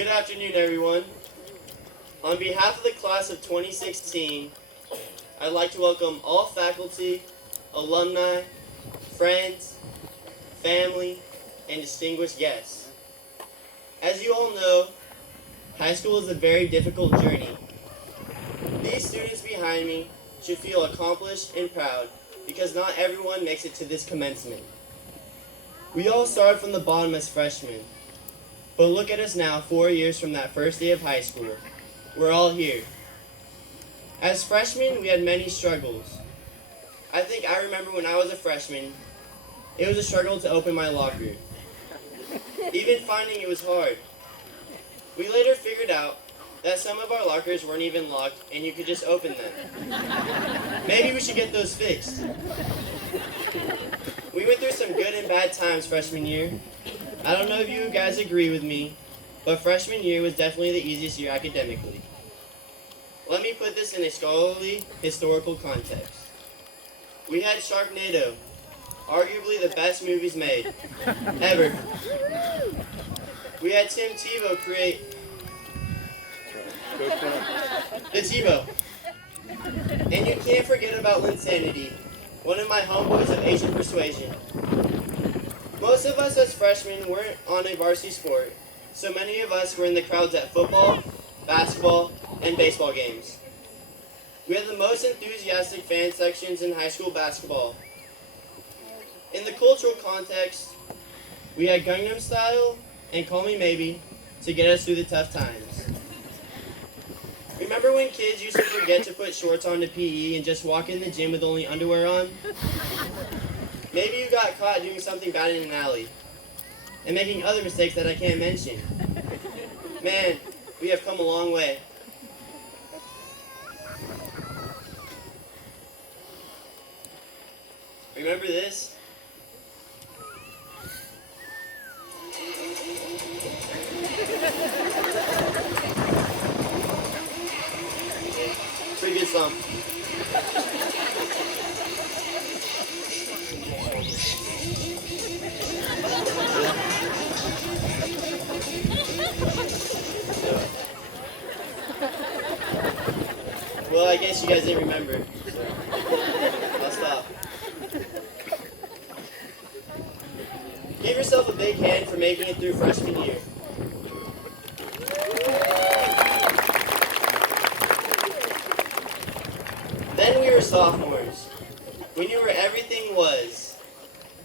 Good afternoon, everyone. On behalf of the class of 2016, I'd like to welcome all faculty, alumni, friends, family, and distinguished guests. As you all know, high school is a very difficult journey. These students behind me should feel accomplished and proud because not everyone makes it to this commencement. We all started from the bottom as freshmen, but look at us now 4 years from that first day of high school. We're all here. As freshmen, we had many struggles. I think I remember when I was a freshman, it was a struggle to open my locker. Even finding it was hard. We later figured out that some of our lockers weren't even locked and you could just open them. Maybe we should get those fixed. We went through some good and bad times freshman year. I don't know if you guys agree with me, but freshman year was definitely the easiest year academically. Let me put this in a scholarly, historical context. We had Sharknado, arguably the best movies made, ever. We had Tim Tebow create the Tebow. And you can't forget about Linsanity, one of my homeboys of Asian persuasion. Most of us as freshmen weren't on a varsity sport, so many of us were in the crowds at football, basketball, and baseball games. We had the most enthusiastic fan sections in high school basketball. In the cultural context, we had Gangnam Style and Call Me Maybe to get us through the tough times. Remember when kids used to forget to put shorts on to PE and just walk in the gym with only underwear on? Maybe you got caught doing something bad in an alley and making other mistakes that I can't mention. Man, we have come a long way. Remember this? Pretty good song. Well, I guess you guys didn't remember, so I'll stop. Give yourself a big hand for making it through freshman year. Then we were sophomores. We knew where everything was.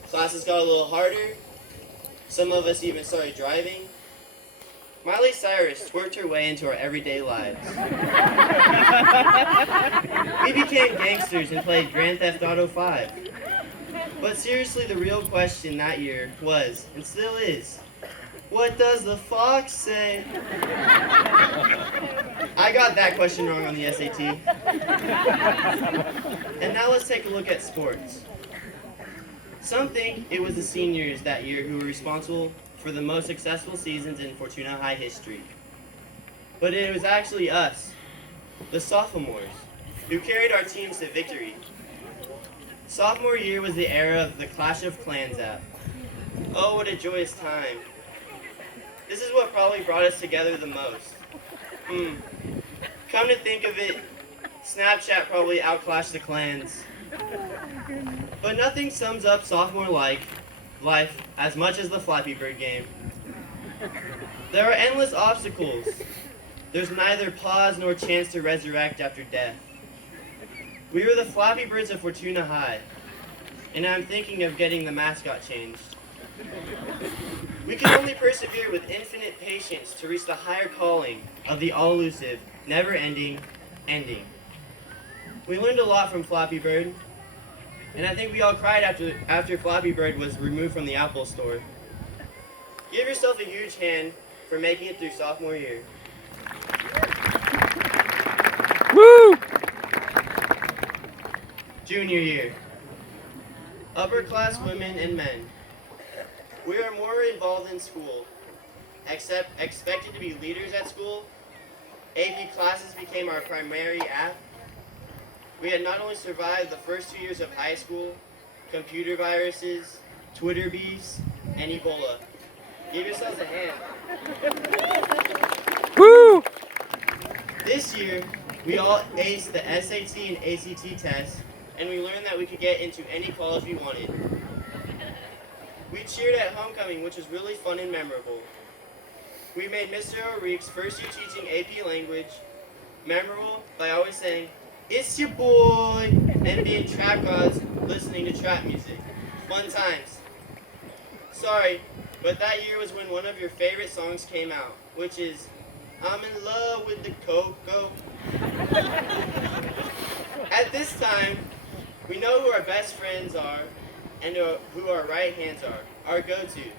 Classes got a little harder. Some of us even started driving. Miley Cyrus twerked her way into our everyday lives. We became gangsters and played Grand Theft Auto 5. But seriously, the real question that year was, and still is, what does the fox say? I got that question wrong on the SAT. And now let's take a look at sports. Some think it was the seniors that year who were responsible for the most successful seasons in Fortuna High history. But it was actually us, the sophomores, who carried our teams to victory. Sophomore year was the era of the Clash of Clans app. Oh, what a joyous time. This is what probably brought us together the most. Come to think of it, Snapchat probably outclashed the clans. But nothing sums up sophomore life as much as the Flappy Bird game. There are endless obstacles. There's neither pause nor chance to resurrect after death. We were the Flappy Birds of Fortuna High, and I'm thinking of getting the mascot changed. We can only persevere with infinite patience to reach the higher calling of the all-elusive, never-ending ending. We learned a lot from Flappy Bird, and I think we all cried after Flappy Bird was removed from the Apple Store. Give yourself a huge hand for making it through sophomore year. Woo! Junior year. Upper class women and men. We are more involved in school, expected to be leaders at school. AP classes became our primary app. We had not only survived the first 2 years of high school, computer viruses, Twitter beefs, and Ebola. Give yourselves a hand. Woo! This year, we all aced the SAT and ACT tests, and we learned that we could get into any college we wanted. We cheered at homecoming, which was really fun and memorable. We made Mr. O'Reek's first year teaching AP language memorable by always saying, "It's your boy," and being trap gods listening to trap music. Fun times. Sorry, but that year was when one of your favorite songs came out, which is "I'm in love with the cocoa." At this time, we know who our best friends are and who our right hands are, our go-tos.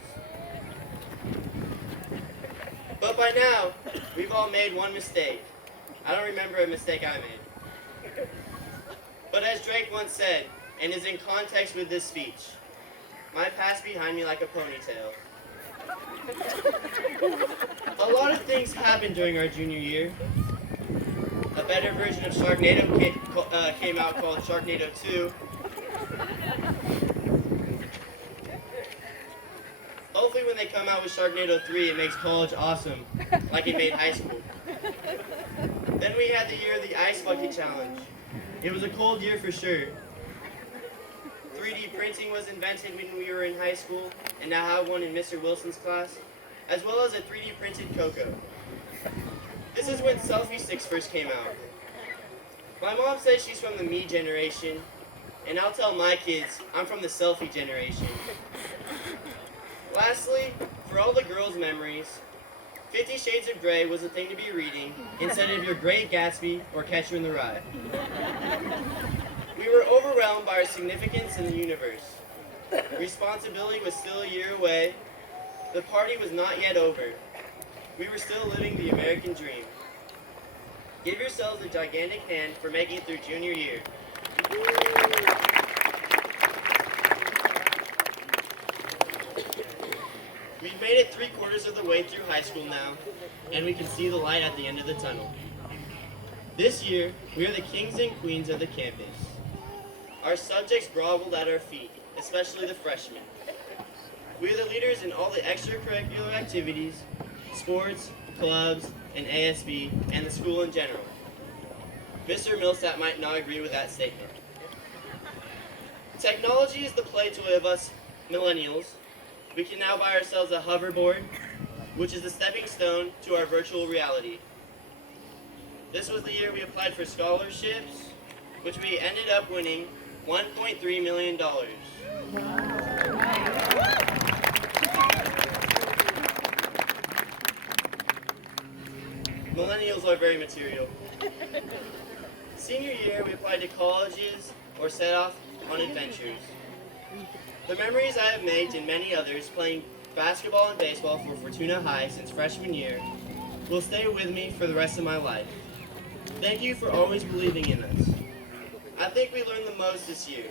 But by now, we've all made one mistake. I don't remember a mistake I made. But as Drake once said, and is in context with this speech, my past behind me like a ponytail. A lot of things happened during our junior year. A better version of Sharknado came out called Sharknado 2. Hopefully when they come out with Sharknado 3, it makes college awesome, like it made high school. Then we had the year of the Ice Bucket Challenge. It was a cold year for sure. 3D printing was invented when we were in high school, and now have one in Mr. Wilson's class, as well as a 3D printed Coco. This is when selfie sticks first came out. My mom says she's from the me generation, and I'll tell my kids I'm from the selfie generation. Lastly, for all the girls' memories, 50 Shades of Grey was a thing to be reading instead of Your Great Gatsby or Catcher in the Rye. We were overwhelmed by our significance in the universe. Responsibility was still a year away. The party was not yet over. We were still living the American dream. Give yourselves a gigantic hand for making it through junior year. We've made it 3/4 of the way through high school now, and we can see the light at the end of the tunnel. This year, we are the kings and queens of the campus. Our subjects groveled at our feet, especially the freshmen. We are the leaders in all the extracurricular activities, sports, clubs, and ASB, and the school in general. Mr. Millsap might not agree with that statement. Technology is the play toy of us millennials. We can now buy ourselves a hoverboard, which is the stepping stone to our virtual reality. This was the year we applied for scholarships, which we ended up winning $1.3 million. Millennials are very material. Senior year, we applied to colleges or set off on adventures. The memories I have made and many others playing basketball and baseball for Fortuna High since freshman year will stay with me for the rest of my life. Thank you for always believing in us. I think we learned the most this year.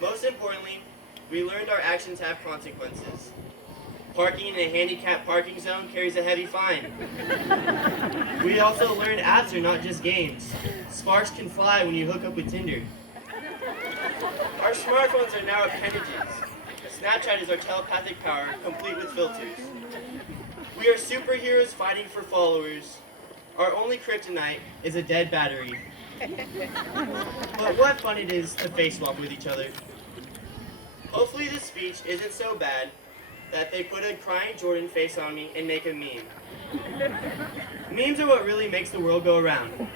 Most importantly, we learned our actions have consequences. Parking in a handicapped parking zone carries a heavy fine. We also learned apps are not just games. Sparks can fly when you hook up with Tinder. Our smartphones are now appendages. Snapchat is our telepathic power, complete with filters. We are superheroes fighting for followers. Our only kryptonite is a dead battery. But what fun it is to face swap with each other. Hopefully this speech isn't so bad that they put a crying Jordan face on me and make a meme. Memes are what really makes the world go around.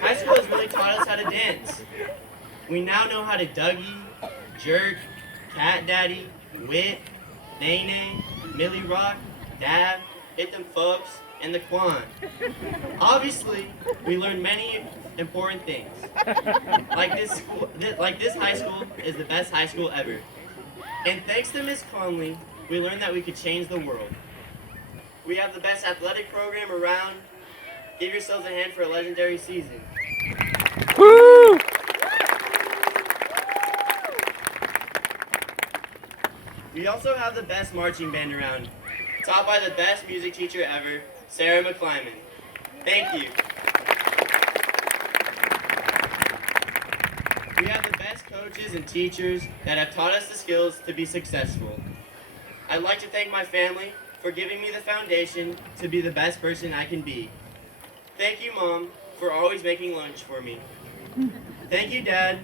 High school has really taught us how to dance. We now know how to Dougie, Jerk, Cat Daddy, Whip, Nae Nae, Millie Rock, Dab, Hit Them Folks, and the Quan. Obviously, we learned many important things. Like this high school is the best high school ever. And thanks to Miss Conley, we learned that we could change the world. We have the best athletic program around. Give yourselves a hand for a legendary season. Woo! We also have the best marching band around, taught by the best music teacher ever, Sarah McClyman. Thank you. We have the best coaches and teachers that have taught us the skills to be successful. I'd like to thank my family for giving me the foundation to be the best person I can be. Thank you, Mom, for always making lunch for me. Thank you, Dad,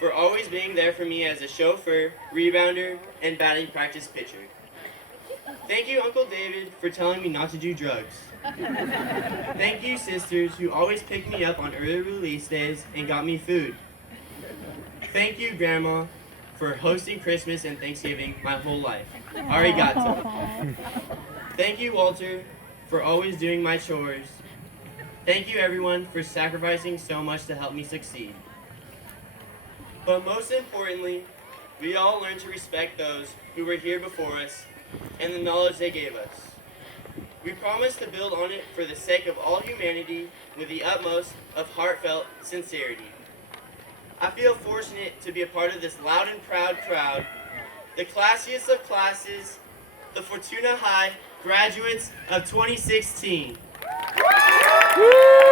for always being there for me as a chauffeur, rebounder, and batting practice pitcher. Thank you, Uncle David, for telling me not to do drugs. Thank you, sisters, who always picked me up on early release days and got me food. Thank you, Grandma, for hosting Christmas and Thanksgiving my whole life. Arigato. Thank you, Walter, for always doing my chores. Thank you, everyone, for sacrificing so much to help me succeed. But most importantly, we all learned to respect those who were here before us and the knowledge they gave us. We promise to build on it for the sake of all humanity with the utmost of heartfelt sincerity. I feel fortunate to be a part of this loud and proud crowd, the classiest of classes, the Fortuna High graduates of 2016. Woo!